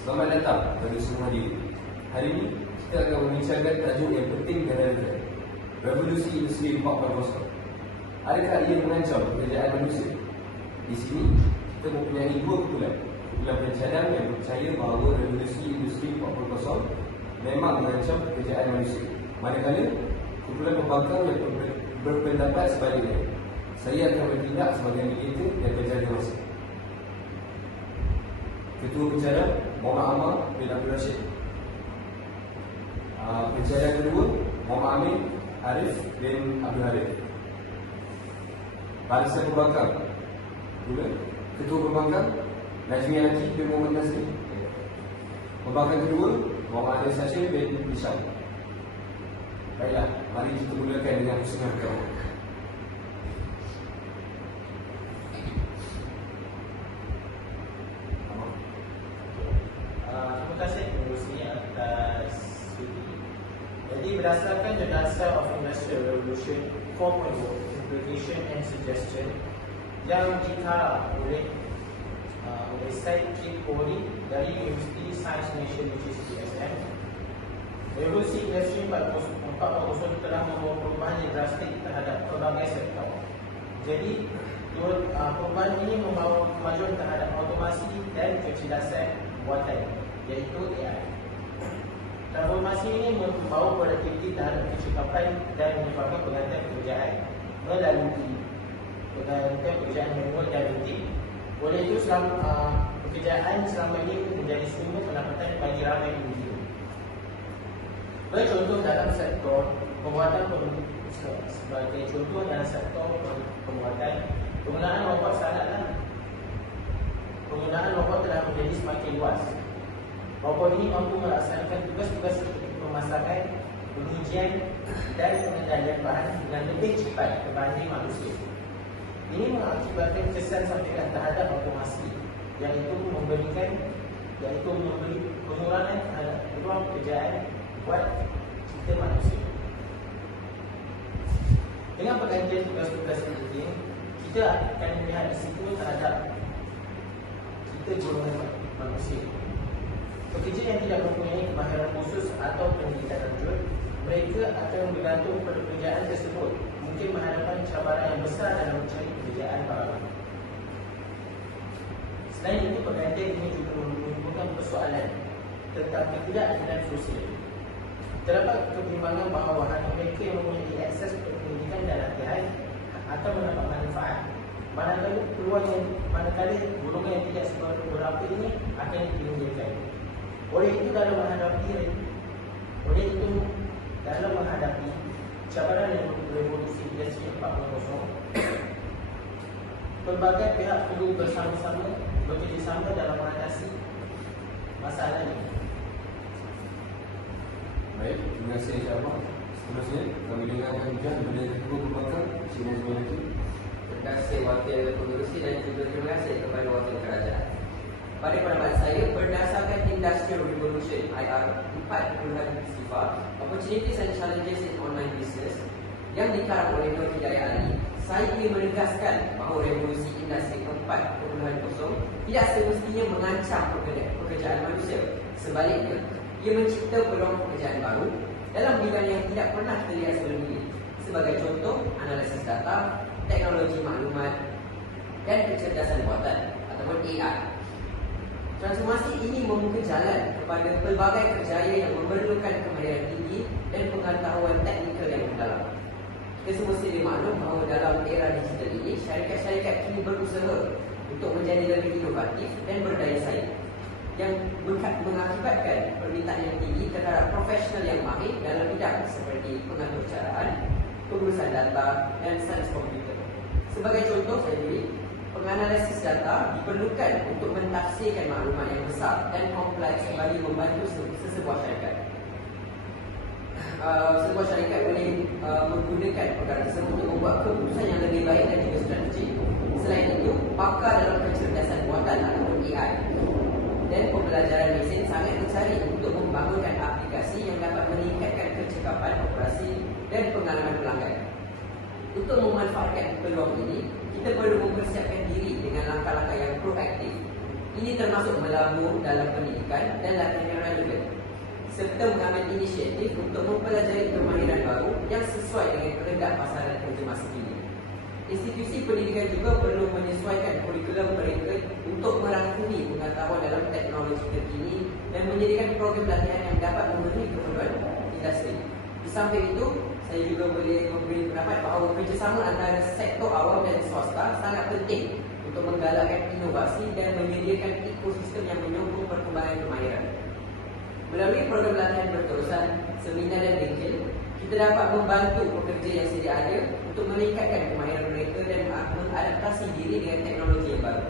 Selamat datang bagi semua diri. Hari ini kita akan membincangkan tajuk yang penting dan relevan, Revolusi Industri 4.0. Adakah ia mengancam pekerjaan manusia? Di sini kita mempunyai dua kumpulan. Kumpulan pencadang yang percaya bahawa revolusi industri 4.0 memang mengancam pekerjaan manusia, manakala kumpulan pembangkang yang berpendapat sebaliknya. Saya akan bertindak sebagai mediator dan penjaga masa. Ketua Pencadang Muhammad Ammar bin Abdul Rashid. Pencadang kedua Muhammad Amin Arif bin Abdul Halim. Barisan Pembangkang pula Ketua Pembangkang Najmi Haji bin Muhammad Nazri. Pembangkang kedua Muhammad Adil Sashir bin Hisham. Baiklah, mari kita mulakan dengan pusingan pertama. Terima kasih pengurusi atas sudi. Jadi berdasarkan The Data of Industrial Revolution 4.0 Implication and Suggestion yang dikarang oleh Syed K. Kohli dari University Science Nation which is USM, revolusi industri 4.0 telah membawa perubahan yang drastik terhadap pelbagai sektor. Jadi perubahan ini membawa kemajuan terhadap automasi dan kecerdasan buatan, iaitu AI. Transformasi ini membawa produktiviti terhadap kecekapan dan menyebabkan penggantian pekerjaan melalui penggantian pekerjaan manual dan rutin. Oleh itu, pekerjaan selama ini menjadi sumber pendapatan bagi ramai individu. Contoh dalam sektor pembuatan, sebagai contoh dalam sektor pembuatan, penggunaan robot telah menjadi semakin luas. Robot ini mampu melaksanakan tugas-tugas seperti pemasakan, pengujian dan pengendalian bahan dengan lebih cepat berbanding manusia. Ini mengakibatkan kesan sampaikan terhadap otomasi, iaitu memberi pengurangan terhadap ruang pekerjaan buat kita manusia. Dengan pergantian tugas-tugas ini, kita akan melihat risiko terhadap kita golongan manusia. Pekerja yang tidak mempunyai kemahiran khusus atau pendidikan lanjut, mereka akan bergantung pada pekerjaan tersebut, mungkin menghadapan cabaran yang besar dalam mencari pekerjaan baru. Selain itu, pergantian ini juga menimbulkan persoalan tentang ketidakadilan sosial. Terdapat pertimbangan bahawa hanya mereka yang mempunyai akses pendidikan dan latihan atau mendapat manfaat, manakala golongan yang tidak seberapa ini akan dipinggirkan. Oleh itu, dalam menghadapi cabaran yang revolusi industri 4.0, pelbagai pihak perlu bekerjasama dalam mengatasi masalah ini. Baik, terima kasih insyaAllah. Seterusnya kami dengarkan juga daripada Ketua Pembangkang Cik Najmi Haji. Terima kasih Wakil Pengerusi dan juga terima kasih kepada Wakil Kerajaan. Pada pendapat saya, berdasarkan Industrial Revolution IR 4.0, Opportunities and Challenges in Online Business yang dikarang oleh Nur Hidayat Ali, saya ingin menegaskan bahawa revolusi industri 4.0 tidak semestinya mengancam pekerjaan manusia. Sebaliknya, ia mencipta peluang pekerjaan baru dalam bidang yang tidak pernah terlihat sebelum ini. Sebagai contoh, analisis data, teknologi maklumat dan kecerdasan buatan ataupun AI. Transformasi ini membuka jalan kepada pelbagai kerjaya yang memerlukan kemahiran tinggi dan pengetahuan teknikal yang mendalam. Kita semua sedia maklum bahawa dalam era digital ini, syarikat-syarikat kini berusaha untuk menjadi lebih inovatif dan berdaya saing, yang mengakibatkan permintaan yang tinggi terhadap profesional yang mahir dalam bidang seperti pengatur caraan, pengurusan data dan sains komputer. Sebagai contoh, saya beri penganalisis data diperlukan untuk mentafsirkan maklumat yang besar dan kompleks bagi membantu sesebuah syarikat. Sebuah syarikat boleh menggunakan perkara tersebut untuk membuat keputusan yang lebih baik dan juga strategik. Selain itu, pakar dalam kecerdasan buatan ataupun AI dan pembelajaran mesin sangat dicari untuk membangunkan aplikasi yang dapat meningkatkan kecekapan operasi dan pengalaman pelanggan. Untuk memanfaatkan peluang ini, kita perlu mempersiapkan diri dengan langkah-langkah yang proaktif Ini termasuk melabur dalam pendidikan dan latihan yang relevan, serta mengambil inisiatif untuk mempelajari kemahiran baru yang sesuai dengan kehendak pasaran kerja masa kini. Institusi pendidikan juga perlu menyesuaikan kurikulum mereka untuk merangkumi pengetahuan dalam teknologi terkini dan menyediakan program latihan yang dapat memenuhi keperluan industri. Di samping itu, saya juga boleh memberi pendapat bahawa kerjasama antara sektor awam dan swasta sangat penting untuk menggalakkan inovasi dan menyediakan ekosistem yang menyokong perkembangan kemahiran. Melalui program latihan berterusan, seminar dan bengkel, kita dapat membantu pekerja yang sedia ada untuk meningkatkan kemahiran mereka dan mengadaptasi diri dengan teknologi yang baru.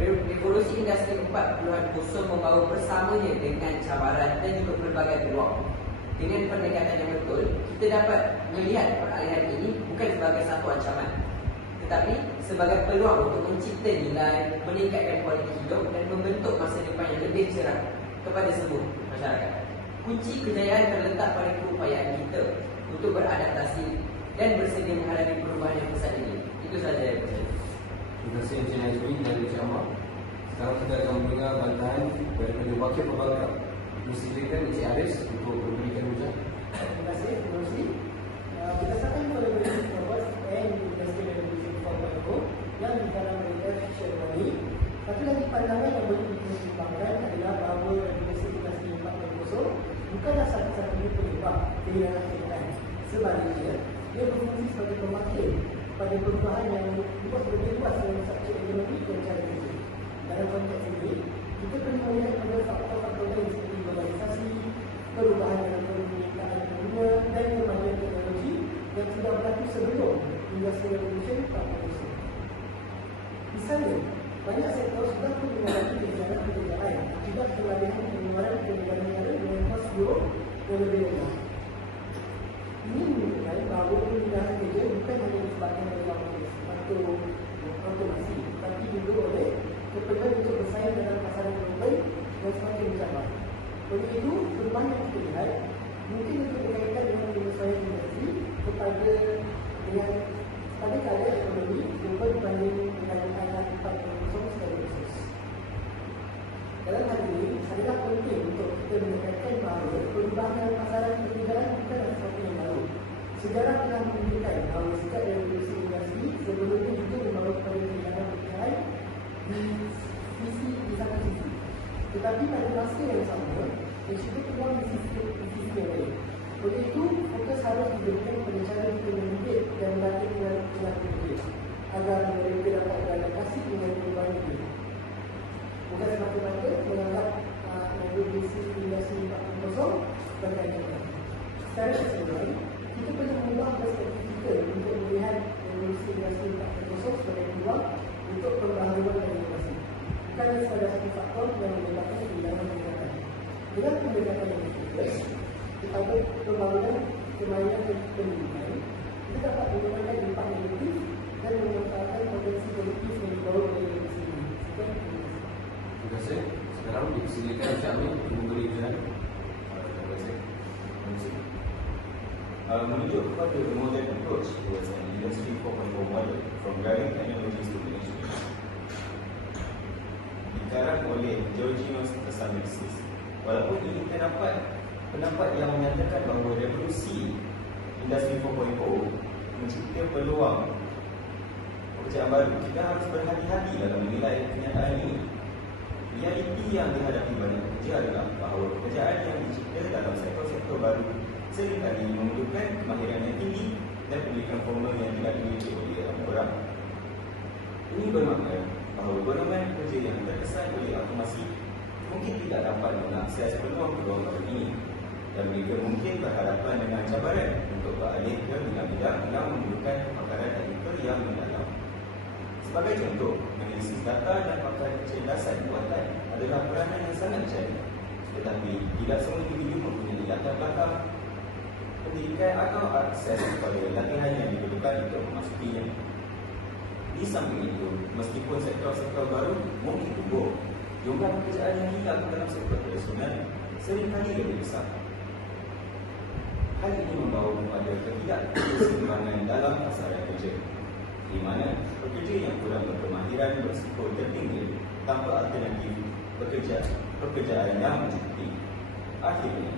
Revolusi Industri 4.0 membawa bersamanya dengan cabaran dan juga pelbagai peluang. Dengan pendekatan yang betul, kita dapat melihat peralihan ini bukan sebagai satu ancaman, tetapi sebagai peluang untuk mencipta nilai, meningkatkan kualiti hidup dan membentuk masa depan yang lebih cerah kepada semua masyarakat. Kunci kejayaan terletak pada keupayaan kita untuk beradaptasi dan bersedia menghadapi perubahan yang besar ini. Itu saja yang saya. Terima kasih Encik Najmi dan Encik Ahmad. Sekarang kita akan mendengar bantahan daripada Wakil Pembangkang. Persilakan Encik Aris untuk memberikan hujah. Terima kasih. Berdasarkan Collaboration Purpose and Industry Revolution 4.0 yang dicanangkan oleh Sherwani, satu lagi pandangan yang boleh dipertimbangkan adalah bahawa Revolusi Industri 4.0 bukanlah satu-satunya penyebab kehilangan kerjaan. Sebaliknya, dia berfungsi sebagai pemakin pada perubahan yang lebih luas dalam struktur ekonomi dan cara kerja. Dalam konteks ini, kita perlu melihat pada faktor-faktor lain seperti globalisasi, perubahan dalam penggunaan dunia dan kemajuan teknologi yang sudah berlaku sebelum Industri Revolution 4.0. Misalnya, banyak sektor sudah pun mengalami kejayaan akibat kelebihan pengeluaran ke negara-negara dengan kos buruk yang lebih rendah. Ini menunjukkan bahawa pemindahan kerja bukan hanya disebabkan oleh faktor automasi, tapi juga oleh keperluan untuk bersaing dalam pasaran global yang semakin mencabar. Oleh itu, perubahan yang kita lihat mungkin untuk berkaitan dengan penyesuaian industri pada keadaan ekonomi global dibanding dengan ayat 4.0 secara khusus. Dalam hal ini, sangatlah penting untuk kita menekankan bahawa perubahan dalam pasaran perniagaan bukanlah sesuatu yang baru. Sejarah telah menunjukkan bahawa sejak revolusi industri sebelumnya juga membawa kepada kehilangan pekerjaan di satu sisi. Tetapi pada masa yang sama, risiko peluang di sisi yang lain. Oleh itu, fokus harus diberikan pada cara kita mendidik dan melatih pelaku kerja agar mereka dapat beradaptasi dengan perubahan ini. Bukan semata-mata menganggap revolusi industri 4.0 berkaitan. Secara keseluruhan, kita perlu mengubah perspektif kita untuk melihat revolusi industri 4.0 sebagai peluang untuk pembaharuan dan inovasi. Bukan sekadar satu faktor yang menyebabkan kehilangan pekerjaan. Dengan pendekatan yang berbeza kepada pembangunan kemahiran dan pendidikan, kita dapat menggunakan impak negatif dan memanfaatkan potensi positif yang dibawa oleh revolusi ini. Terima kasih. Sekarang dipersilakan Encik Amin untuk memberi hujah. Terima kasih. Menuju kepada modern approach towards an industry 4.0 model from driving technologies to management, dikarang oleh Georgios Kasamiris. Walaupun ini terdapat pendapat yang menyatakan bahawa revolusi industri 4.0 mencipta peluang pekerjaan baru, kita harus berhati-hati dalam menilai kenyataan ini. Realiti yang dihadapi banyak pekerja adalah bahawa pekerjaan yang dicipta dalam sektor-sektor baru seringkali memerlukan kemahiran yang tinggi dan pendidikan formal yang tidak dimiliki oleh ramai orang. Ini bermakna bahawa golongan pekerja yang terkesan oleh automasi mungkin tidak dapat mengakses peluang-peluang baru ini dan mereka mungkin berhadapan dengan cabaran untuk beralih ke bidang-bidang yang memerlukan kepakaran teknikal yang mendalam. Sebagai contoh, analisis data dan pakar kecerdasan buatan adalah peranan yang sangat canggih, tetapi tidak semua individu mempunyai latar belakang pendidikan atau akses kepada latihan yang diperlukan untuk memasukinya. Di samping itu, meskipun sektor-sektor baru mungkin tumbuh, jumlah pekerjaan yang hilang dalam sektor tradisional seringkali lebih besar. Hal ini membawa kepada ketidakseimbangan dalam pasaran kerja, di mana pekerja yang kurang berkemahiran berisiko tertinggi tanpa alternatif pekerjaan yang mencukupi. Akhirnya,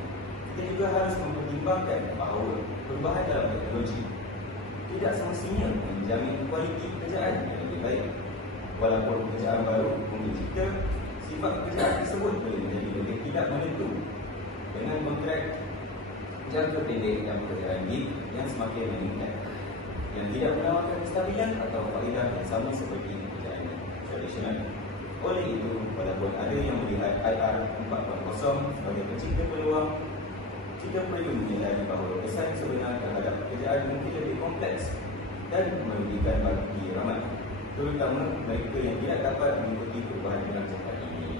kita juga harus mempertimbangkan bahawa perubahan dalam teknologi tidak semestinya menjamin kualiti pekerjaan yang lebih baik. Walaupun pekerjaan baru mencipta, sifat pekerjaan tersebut boleh menjadi lebih tidak menentu dengan kontrak jangka pendek dan pekerjaan gig yang semakin meningkat, yang tidak menawarkan kestabilan atau faedah yang sama seperti pekerjaan tradisional. Oleh itu, walaupun ada yang melihat IR 4.0 sebagai pencipta peluang, kita perlu menyadari bahawa kesan sebenar terhadap pekerjaan mungkin lebih kompleks dan merugikan bagi ramai, terutama mereka yang tidak dapat mengikuti perubahan dengan cepat ini.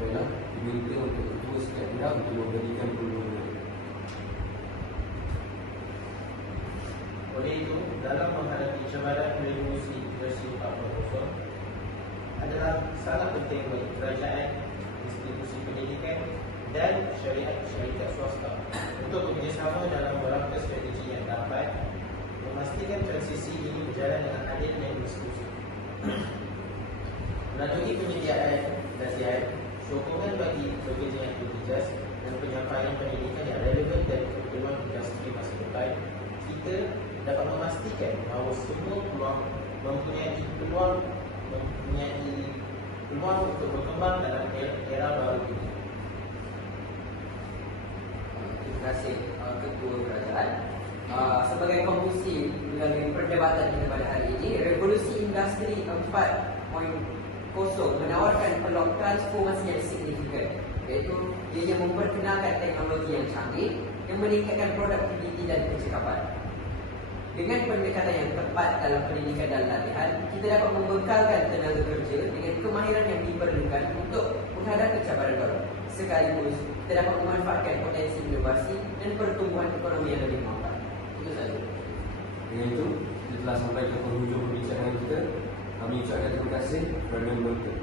Baiklah, diminta untuk ketua setiap pihak untuk memberikan peluang. Oleh itu, dalam menghadapi cabaran revolusi industri 4.0 adalah sangat penting bagi kerajaan, institusi pendidikan dan syarikat swasta untuk bekerjasama dalam beberapa strategi yang dapat memastikan transisi ini berjalan dengan adil dan inklusif. Melalui penyediaan nasihat, sokongan bagi pekerja yang bertugas dan penyampaian pendidikan yang relevan dan keperluan industri masa depan, kita dapat memastikan bahawa semua peluang mempunyai peluang untuk berkembang dalam era baru ini. Terima kasih Ketua Kerajaan. Sebagai konklusi melalui perdebatan kita pada hari ini, revolusi industri 4.0 menawarkan peluang transformasi yang signifikan, iaitu ia memperkenalkan teknologi yang canggih yang meningkatkan produktiviti dan percakapan. Dengan pendekatan yang tepat dalam pendidikan dan latihan, kita dapat membekalkan tenaga kerja dengan kemahiran yang diperlukan untuk menghadapi cabaran baru. Sekaligus, kita dapat memanfaatkan potensi inovasi dan pertumbuhan ekonomi yang lebih mampan. Itu saja. Dengan itu, kita telah sampai ke penghujung perbincangan kita. Kami ucapkan terima kasih kerana menonton.